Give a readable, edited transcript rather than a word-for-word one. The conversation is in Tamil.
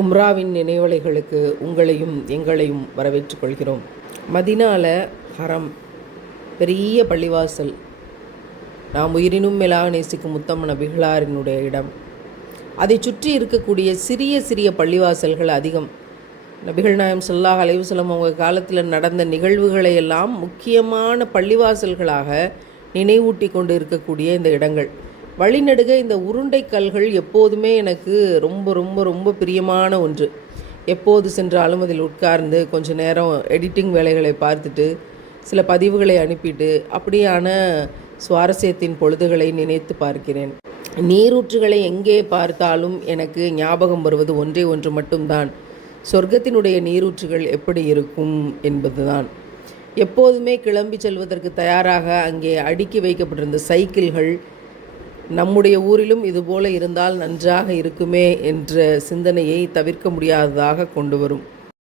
உம்ராவின் நினைவலைகளுக்கு உங்களையும் எங்களையும் வரவேற்றுக் கொள்கிறோம். மதினால ஹரம் பெரிய பள்ளிவாசல், நாம் உயிரினும் மேலாக நேசிக்கும் முத்தம் நபிகளாரினுடைய இடம். அதை சுற்றி இருக்கக்கூடிய சிறிய சிறிய பள்ளிவாசல்கள் அதிகம். நபிகள் நாயம் ஸல்லல்லாஹு அலைஹி வஸல்லம் அவங்க காலத்தில் நடந்த நிகழ்வுகளை எல்லாம் முக்கியமான பள்ளிவாசல்களாக நினைவூட்டி கொண்டு இருக்கக்கூடிய இந்த இடங்கள். வழிநெடுக இந்த உருண்டை கல்கள் எப்போதுமே எனக்கு ரொம்ப ரொம்ப ரொம்ப பிரியமான ஒன்று. எப்போது சென்றாலும் அதில் உட்கார்ந்து கொஞ்ச நேரம் எடிட்டிங் வேலைகளை பார்த்துட்டு சில பதிவுகளை அனுப்பிட்டு அப்படியான சுவாரஸ்யத்தின் பொழுதுகளை நினைத்து பார்க்கிறேன். நீரூற்றுகளை எங்கே பார்த்தாலும் எனக்கு ஞாபகம் வருவது ஒன்றே ஒன்று மட்டும்தான், சொர்க்கத்தினுடைய நீரூற்றுகள் எப்படி இருக்கும் என்பதுதான். எப்போதுமே கிளம்பி செல்வதற்கு தயாராக அங்கே அடுக்கி வைக்கப்பட்டிருந்த சைக்கிள்கள் நம்முடைய ஊரிலும் இதுபோல இருந்தால் நன்றாக இருக்குமே என்ற சிந்தனையை தவிர்க்க முடியாததாக கொண்டு வரும்.